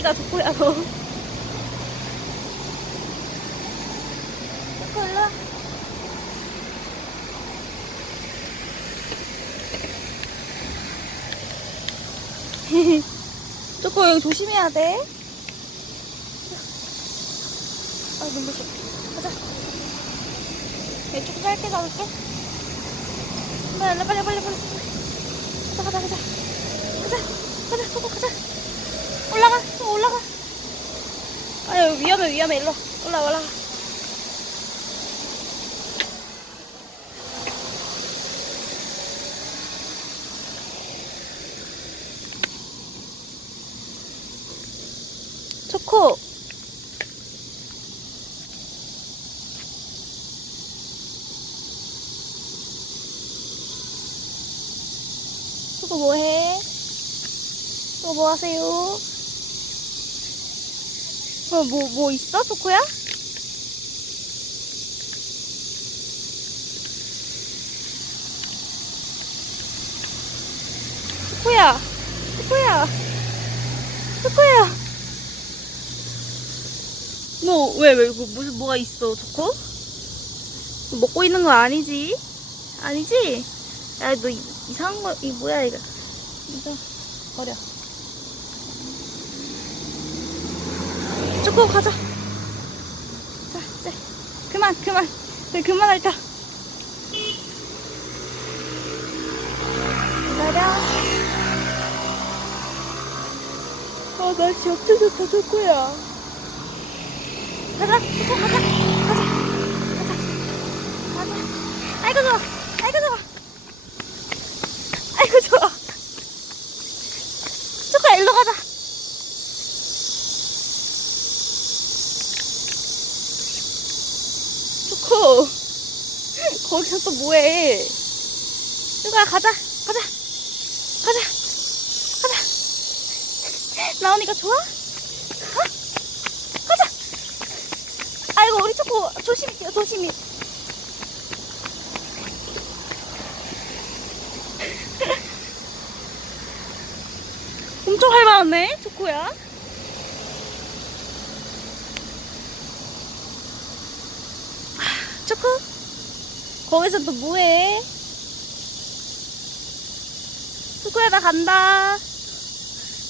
나은이가 좋고야 너. 초코 여기 조심해야 돼. 아 눈부셔. 가자. 얘 조금 짧게 잡을게. 빨리 빨리 빨리 빨리. 가자 가자. 가자 가자 초코 가자. 올라가 좀 올라가. 아 여기 위험해 위험해 일로 올라 올라가. 초코. 초코 뭐해? 또 뭐 하세요? 어, 뭐, 뭐 있어, 초코야? 초코야! 초코야! 초코야! 너, 왜, 왜, 뭐, 무슨, 뭐가 있어, 초코? 너 먹고 있는 거 아니지? 아니지? 야, 너 이, 이상한 거, 이 뭐야, 이거. 이거, 버려. 초코 가자. 자, 이제 그만, 그만. 네, 그만할자. 기다려. 아, 날씨 엄청 좋다, 초코야. 가자, 초코 가자. 가자. 가자. 가자. 아이고, 좋아. 아이고, 좋아. 아이고, 좋아. 초코야, 일로 가자. 초코 거기서 또 뭐해? 초코야 가자. 가자. 가자. 가자. 나오니까 좋아? 어? 가자. 아이고 우리 초코 조심히 뛰어 조심히. 엄청 활발하네 초코야. 초코? 거기서 또 뭐해? 초코야 나 간다.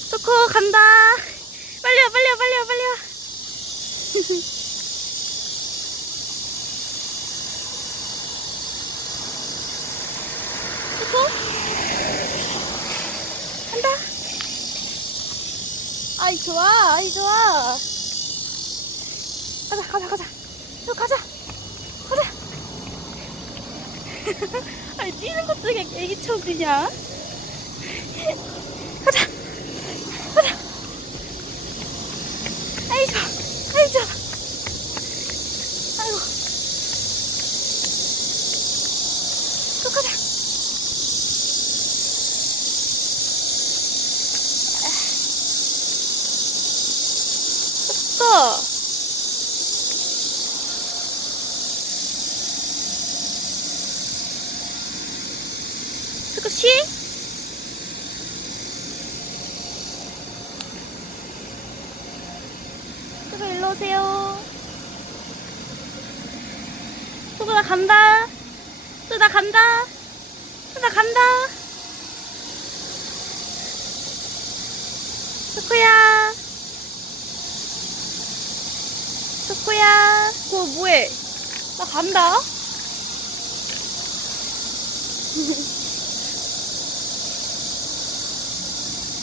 초코 간다. 빨리 와 빨리 와 빨리 와 빨리 와. 초코? 간다. 아이 좋아 아이 좋아. 가자 가자 가자. 저 가자. 가자. 아니 뛰는 것도 그냥 애기처럼 뛰냐? 가자. 가자. 아이 좋아. 아이 좋아. 아이고. 또 가자. 또. 쉬? 그거 일로 오세요. 저거 나 간다. 저거 나 간다. 저거 나 간다. 초코야. 초코야. 그거 뭐해? 나 간다.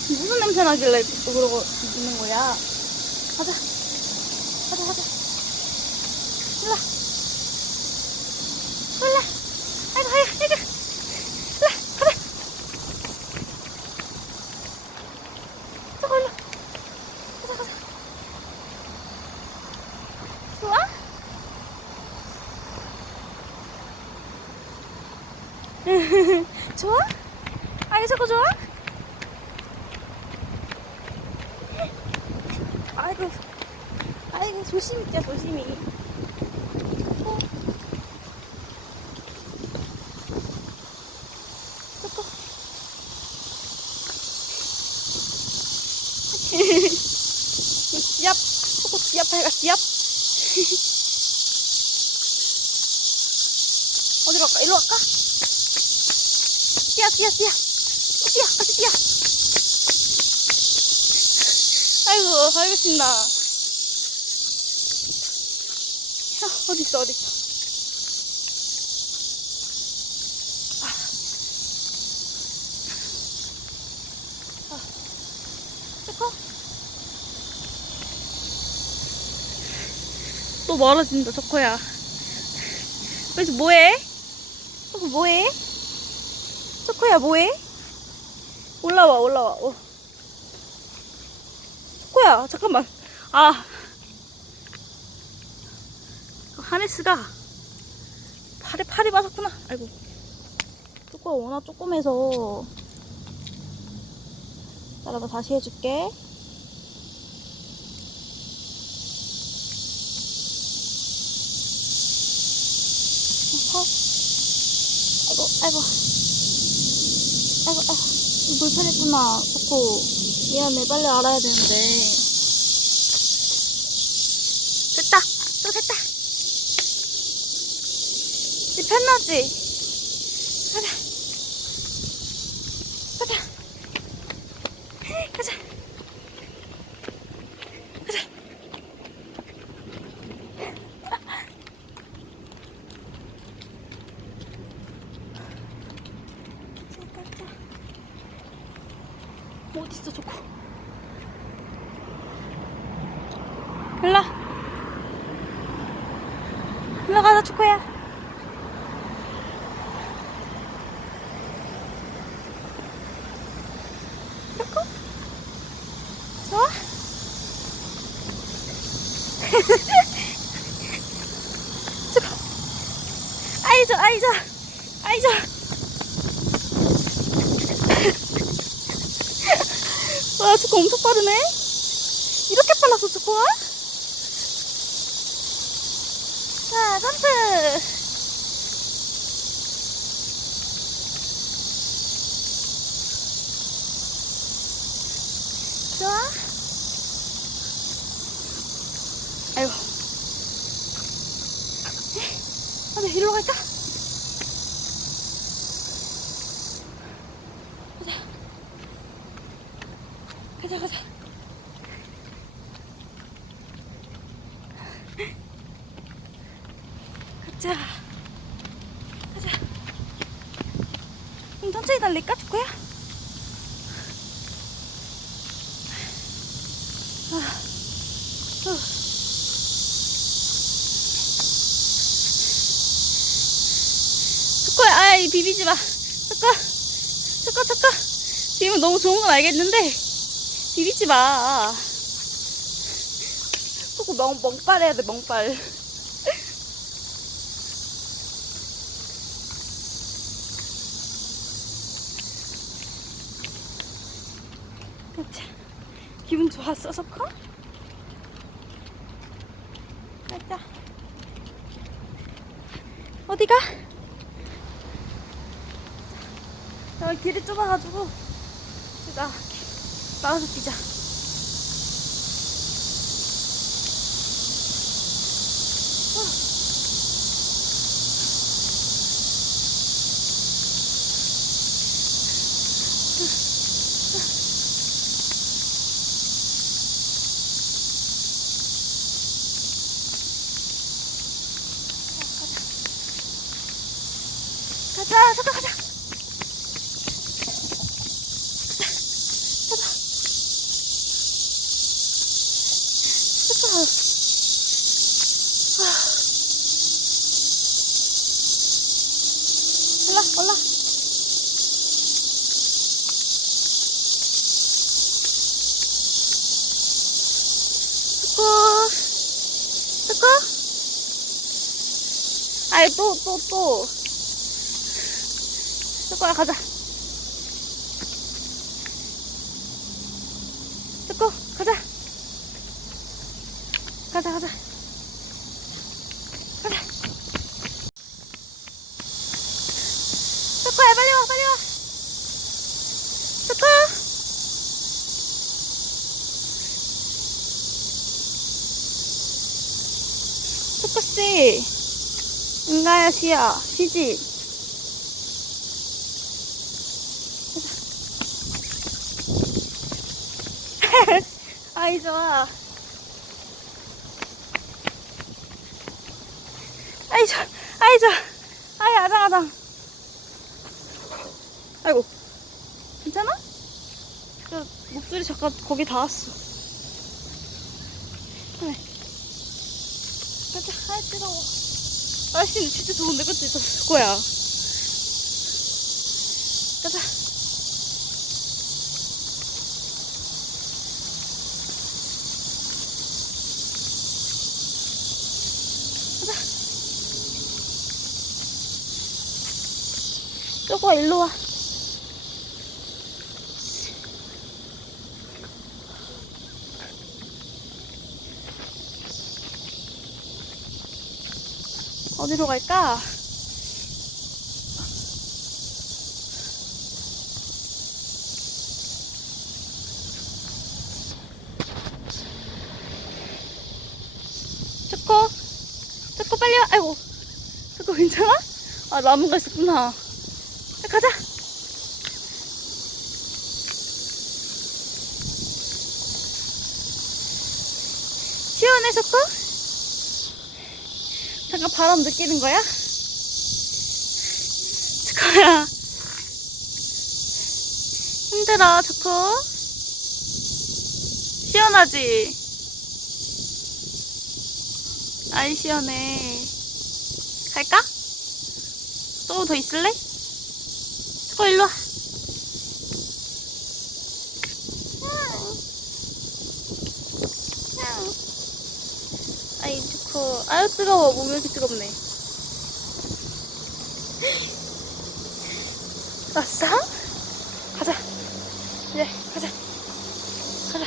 무슨 냄새 나길래 또 그러고 있는 거야? 가자. 가자, 가자. 일로 와. 아이고, 아이고, 아이고. 와. 가자. 저거 일로. 가자, 가자. 좋아? 좋아? 아이, 저거 좋아? 아이고, 아이고, 조심히 뛰어, 조심히. 어. 초코. 얍. 어디로 갈까? 일로 갈까? 뛰어, 뛰어, 뛰어. 뛰어, 같이 뛰어. 아이고, 아이고, 신나. 야, 어딨어, 어딨어. 조커? 또 멀어진다, 조커야. 그래서 뭐해? 조커 뭐해? 조커야 뭐해? 올라와, 올라와. 어. 조커야, 잠깐만. 아. 하네스가 팔에 팔이 빠졌구나. 아이고. 조커가 워낙 조그매서 따라가 다시 해줄게. 어? 아이고, 아이고. 아이고, 아이고. 불편했구나. 좋고. 미안해. 빨리 알아야 되는데. 됐다. 또 됐다. 편하지? 가자. 가자. 가자. 가자. 어딨어 저거 일로 일로 가자 초코야 초코 좋아? 초코 아이 좋아 아이 좋아 아이 좋아 와, 초코 엄청 빠르네? 이렇게 빨랐어, 초코가? 자, 점프! 좋아? 아이고. 아, 네, 일로 갈까? 가자, 가자. 가자. 가자. 좀 천천히 달릴까, 후. 초코야, 아이, 비비지 마. 초코, 초코, 초코. 비면 너무 좋은 건 알겠는데. 비비지 마. 조금 멍, 멍빨 해야 돼, 멍빨. 자, 기분 좋았어, 서커? 가자. 어디가? 여기 길이 좁아가지고, 제가 나가서. 가자, 잠깐 가자. 잠깐. 올라, 올라. 초코. 초코. 아이, 또, 또, 또. 초코야, 가자. 초코, 가자. 가자, 가자. 가자. 초코야, 빨리 와, 빨리 와. 초코. 쉬지. 응가야, 쉬야. 쉬지. 아이, 좋아. 아이, 좋아. 아이, 좋아. 아이, 아당, 아당. 아이고. 괜찮아? 저 목소리 잠깐 거기 닿았어. 그래. 가자, 아이, 뜨거워. 날씨는 진짜 좋은데, 그치? 저 거야. 가자. 가자. 쪼꼬 일로 와. 어디로 갈까? 초코, 초코 빨리 와. 아이고, 초코 괜찮아? 아 나무가 있었구나. 자, 가자. 시원해 초코? 잠깐 바람 느끼는 거야? 초코야 힘들어 초코 시원하지? 아이 시원해 갈까? 조금 더 있을래? 초코 일로 와 아이 초코 아유 뜨거워. 몸이 이렇게 뜨겁네. 왔어? 가자. 이제 가자. 가자.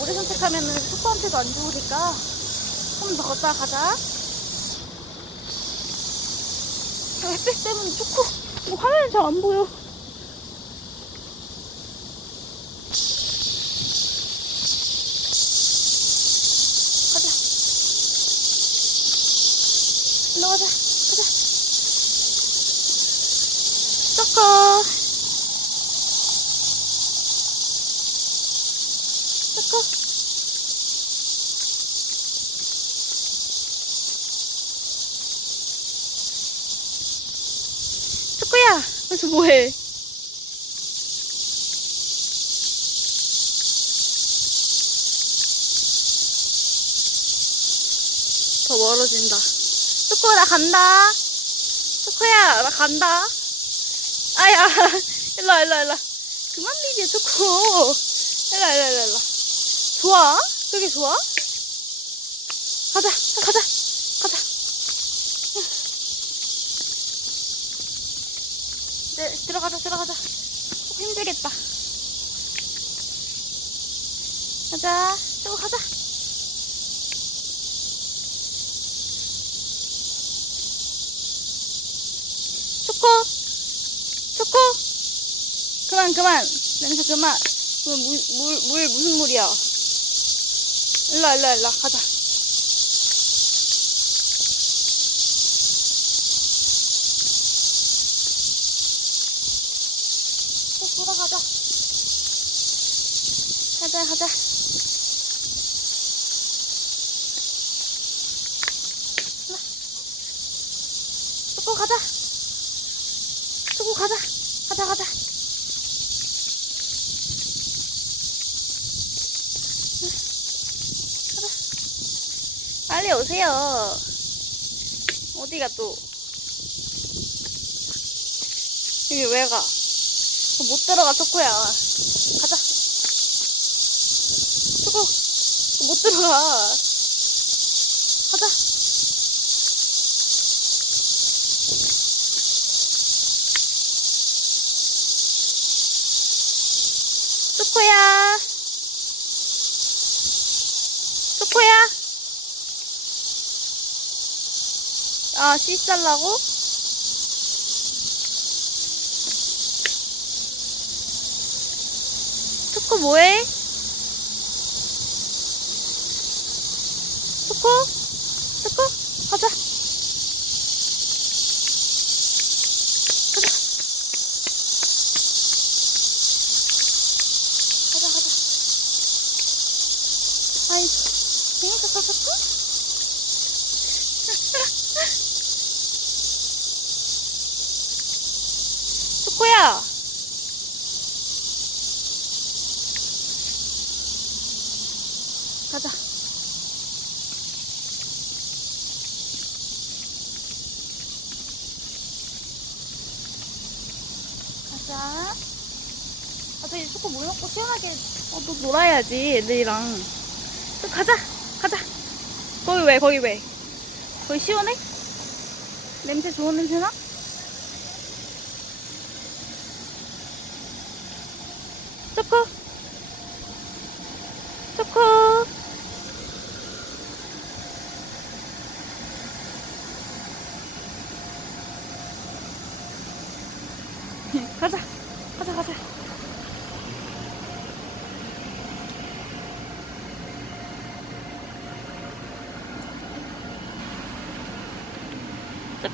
오래 산책하면은 초코한테도 안 좋으니까 좀 더 걷다 가자. 저 햇빛 때문에 초코 뭐 화면이 잘 안 보여 가자. 일로 가자. 가자. 쪼꼬. 쪼꼬. 쪼꼬야, 여기서 뭐해? 더 멀어진다. 초코 나 간다. 초코야 나 간다. 아야 일로 일로 일로. 그만 비벼 초코. 일로 일로 일로 일로. 좋아? 그게 좋아? 가자 가자 가자. 네 들어가자 들어가자. 힘들겠다. 가자 초코 가자. 초코 초코 그만 그만. 냄새 그만. 물, 물, 물, 물 무슨 물이야? 일로 일로 일로 가자. 또 돌아가자. 가자 가자 일로. 초코 가자 초코 가자. 가자, 가자. 가자. 빨리 오세요. 어디가 또? 여기 왜 가? 못 들어가, 초코야. 가자. 초코, 못 들어가. 아, 씨 잘라고? 초코 뭐해? 초코? 초코? 가자. 시원하게, 어, 또 놀아야지, 애들이랑. 또 가자! 가자! 거기 왜, 거기 왜? 거기 시원해? 냄새 좋은 냄새 나? 초코! 초코! 가자, 가자!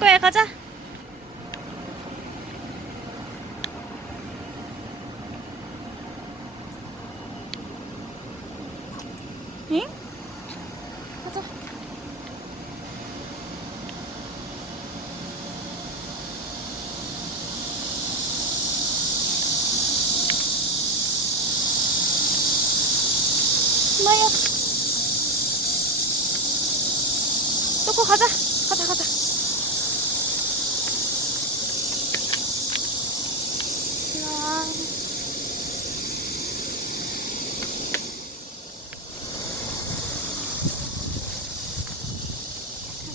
초코야, 가자! 응? 가자. 마야. 초코 가자. 가자, 가자. 자.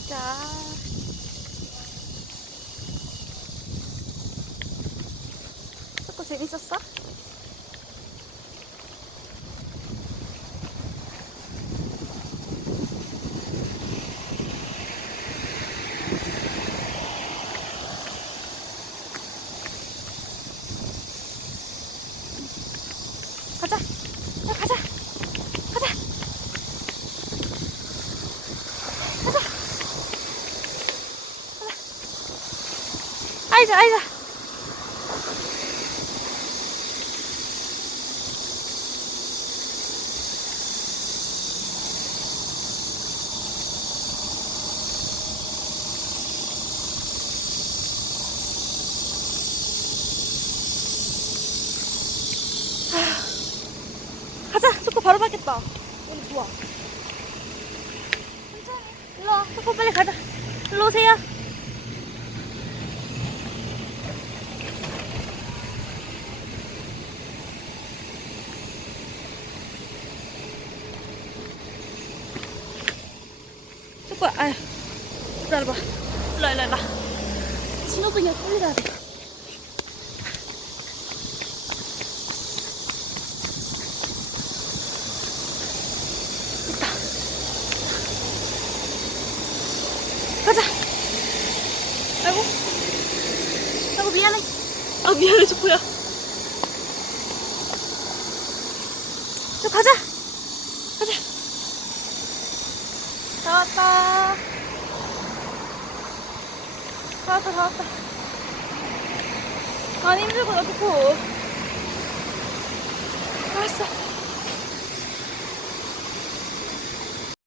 가자. 초코 재밌었어? 가자. 야, 가자. 가자. 가자. 아이자, 아이자. 가자, 초코 바로 받겠다. 여기 좋아. 천천히. 일로 와, 초코 빨리 가자. 일로 오세요. 초코야, 아휴. 기다려봐. 일로, 일로, 일로. 신호등이야, 빨리 가야 돼. 됐다. 가자. 아이고. 아이고, 미안해. 아, 미안해, 초코야.